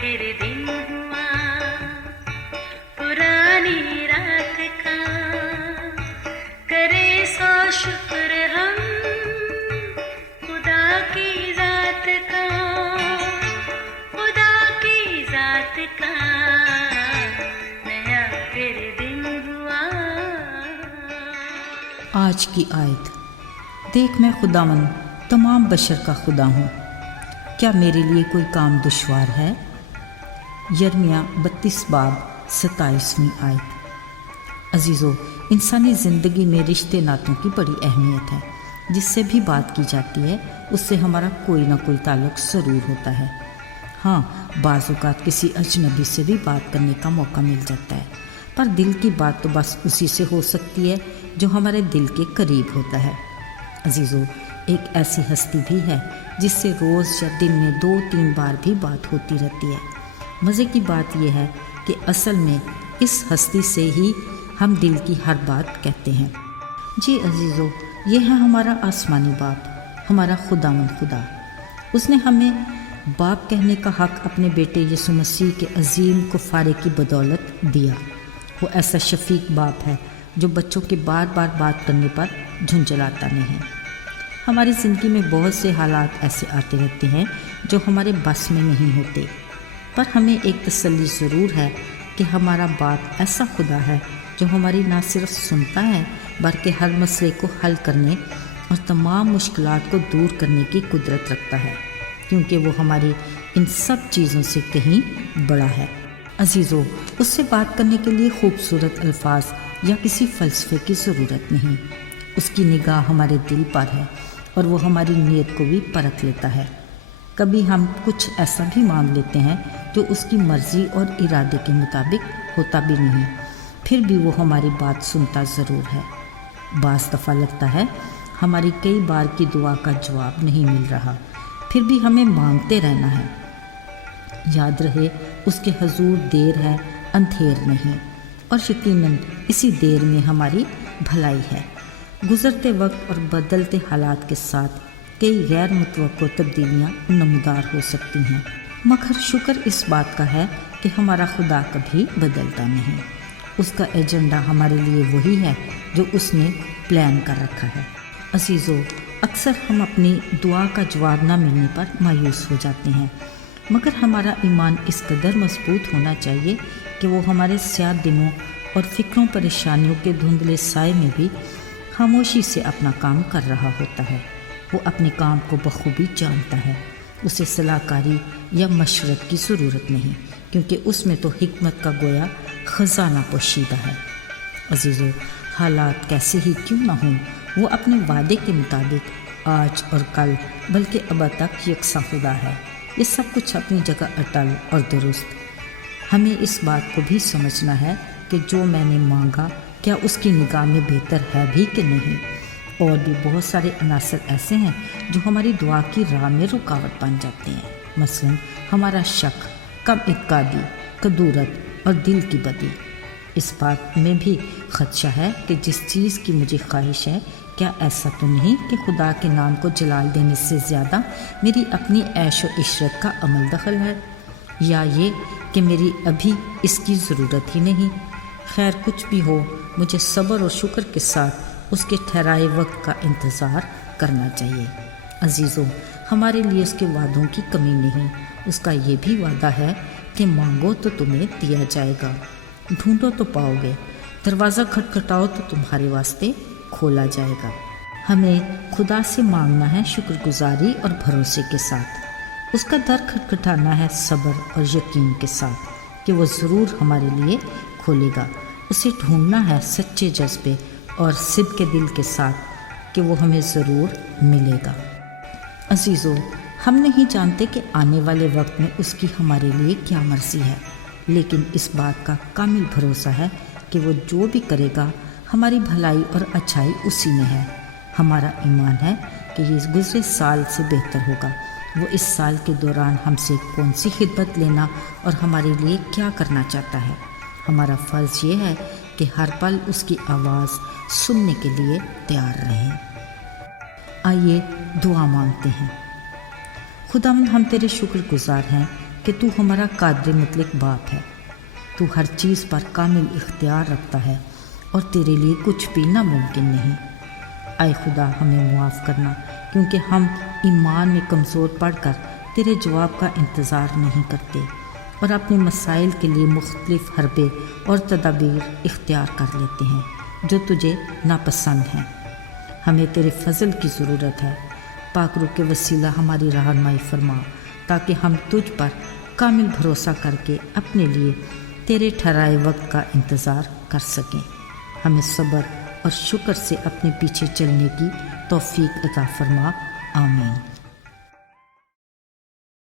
پھر دن ہوا پرانی رات کا، کرے سو شکر ہم خدا کی ذات کا، خدا کی ذات کا، نیا پھر دن ہوا۔ آج کی آیت: دیکھ میں خداوند تمام بشر کا خدا ہوں، کیا میرے لیے کوئی کام دشوار ہے؟ یرمیہ 32 باب 27ویں آیت۔ عزیزو، انسانی زندگی میں رشتے ناتوں کی بڑی اہمیت ہے۔ جس سے بھی بات کی جاتی ہے اس سے ہمارا کوئی نہ کوئی تعلق ضرور ہوتا ہے۔ ہاں، بعض اوقات کسی اجنبی سے بھی بات کرنے کا موقع مل جاتا ہے، پر دل کی بات تو بس اسی سے ہو سکتی ہے جو ہمارے دل کے قریب ہوتا ہے۔ عزیزو، ایک ایسی ہستی بھی ہے جس سے روز یا دن میں 2-3 بار بھی بات ہوتی رہتی ہے۔ مزے کی بات یہ ہے کہ اصل میں اس ہستی سے ہی ہم دل کی ہر بات کہتے ہیں۔ جی عزیزو، یہ ہے ہمارا آسمانی باپ، ہمارا خداوند خدا۔ اس نے ہمیں باپ کہنے کا حق اپنے بیٹے یسوع مسیح کے عظیم کفارے کی بدولت دیا۔ وہ ایسا شفیق باپ ہے جو بچوں کے بار بار بات کرنے پر جھنجھلاتا نہیں۔ ہماری زندگی میں بہت سے حالات ایسے آتے رہتے ہیں جو ہمارے بس میں نہیں ہوتے، پر ہمیں ایک تسلی ضرور ہے کہ ہمارا باپ ایسا خدا ہے جو ہماری نہ صرف سنتا ہے بلکہ ہر مسئلے کو حل کرنے اور تمام مشکلات کو دور کرنے کی قدرت رکھتا ہے، کیونکہ وہ ہماری ان سب چیزوں سے کہیں بڑا ہے۔ عزیزو، اس سے بات کرنے کے لیے خوبصورت الفاظ یا کسی فلسفے کی ضرورت نہیں۔ اس کی نگاہ ہمارے دل پر ہے اور وہ ہماری نیت کو بھی پرکھ لیتا ہے۔ کبھی ہم کچھ ایسا بھی مانگ لیتے ہیں جو اس کی مرضی اور ارادے کے مطابق ہوتا بھی نہیں، پھر بھی وہ ہماری بات سنتا ضرور ہے۔ بعض دفعہ لگتا ہے ہماری کئی بار کی دعا کا جواب نہیں مل رہا، پھر بھی ہمیں مانگتے رہنا ہے۔ یاد رہے، اس کے حضور دیر ہے اندھیر نہیں، اور یقیناً اسی دیر میں ہماری بھلائی ہے۔ گزرتے وقت اور بدلتے حالات کے ساتھ کئی غیر متوقع تبدیلیاں نمودار ہو سکتی ہیں، مگر شکر اس بات کا ہے کہ ہمارا خدا کبھی بدلتا نہیں۔ اس کا ایجنڈا ہمارے لیے وہی ہے جو اس نے پلان کر رکھا ہے۔ عزیزو، اکثر ہم اپنی دعا کا جواب نہ ملنے پر مایوس ہو جاتے ہیں، مگر ہمارا ایمان اس قدر مضبوط ہونا چاہیے کہ وہ ہمارے سیاہ دنوں اور فکروں پریشانیوں کے دھندلے سائے میں بھی خاموشی سے اپنا کام کر رہا ہوتا ہے۔ وہ اپنے کام کو بخوبی جانتا ہے، اسے صلاح کاری یا مشورت کی ضرورت نہیں، کیونکہ اس میں تو حکمت کا گویا خزانہ پوشیدہ ہے۔ عزیزو، حالات کیسے ہی کیوں نہ ہوں، وہ اپنے وعدے کے مطابق آج اور کل بلکہ ابد تک یکساں خدا ہے۔ یہ سب کچھ اپنی جگہ اٹل اور درست۔ ہمیں اس بات کو بھی سمجھنا ہے کہ جو میں نے مانگا کیا اس کی نگاہ میں بہتر ہے بھی کہ نہیں۔ اور بھی بہت سارے عناصر ایسے ہیں جو ہماری دعا کی راہ میں رکاوٹ بن جاتے ہیں، مثلا ہمارا شک، کم اعتقادی، کدورت اور دل کی بدی۔ اس بات میں بھی خدشہ ہے کہ جس چیز کی مجھے خواہش ہے، کیا ایسا تو نہیں کہ خدا کے نام کو جلال دینے سے زیادہ میری اپنی عیش و عشرت کا عمل دخل ہے، یا یہ کہ میری ابھی اس کی ضرورت ہی نہیں۔ خیر کچھ بھی ہو، مجھے صبر اور شکر کے ساتھ اس کے ٹھہرائے وقت کا انتظار کرنا چاہیے۔ عزیزو، ہمارے لیے اس کے وعدوں کی کمی نہیں۔ اس کا یہ بھی وعدہ ہے کہ مانگو تو تمہیں دیا جائے گا، ڈھونڈو تو پاؤ گے، دروازہ کھٹکھٹاؤ تو تمہارے واسطے کھولا جائے گا۔ ہمیں خدا سے مانگنا ہے شکر گزاری اور بھروسے کے ساتھ۔ اس کا در کھٹکھٹانا ہے صبر اور یقین کے ساتھ کہ وہ ضرور ہمارے لیے کھولے گا۔ اسے ڈھونڈنا ہے سچے جذبے اور صدق کے دل کے ساتھ کہ وہ ہمیں ضرور ملے گا۔ عزیزو، ہم نہیں جانتے کہ آنے والے وقت میں اس کی ہمارے لیے کیا مرضی ہے، لیکن اس بات کا کامل بھروسہ ہے کہ وہ جو بھی کرے گا ہماری بھلائی اور اچھائی اسی میں ہے۔ ہمارا ایمان ہے کہ یہ گزرے سال سے بہتر ہوگا۔ وہ اس سال کے دوران ہم سے کون سی خدمت لینا اور ہمارے لیے کیا کرنا چاہتا ہے۔ ہمارا فرض یہ ہے کہ ہر پل اس کی آواز سننے کے لیے تیار رہیں۔ آئیے دعا مانگتے ہیں۔ خداوند، ہم تیرے شکر گزار ہیں کہ کہ تو ہمارا قادر مطلق باپ ہے، تو ہر چیز پر کامل اختیار رکھتا ہے اور تیرے لیے کچھ بھی ناممکن نہیں۔ اے خدا ہمیں معاف کرنا، کیونکہ ہم ایمان میں کمزور پڑ کر تیرے جواب کا انتظار نہیں کرتے اور اپنے مسائل کے لیے مختلف حربے اور تدابیر اختیار کر لیتے ہیں جو تجھے ناپسند ہیں۔ ہمیں تیرے فضل کی ضرورت ہے۔ پاک روح کے وسیلہ ہماری رہنمائی فرما تاکہ ہم تجھ پر کامل بھروسہ کر کے اپنے لیے تیرے ٹھہرائے وقت کا انتظار کر سکیں۔ ہمیں صبر اور شکر سے اپنے پیچھے چلنے کی توفیق عطا فرما۔ آمین۔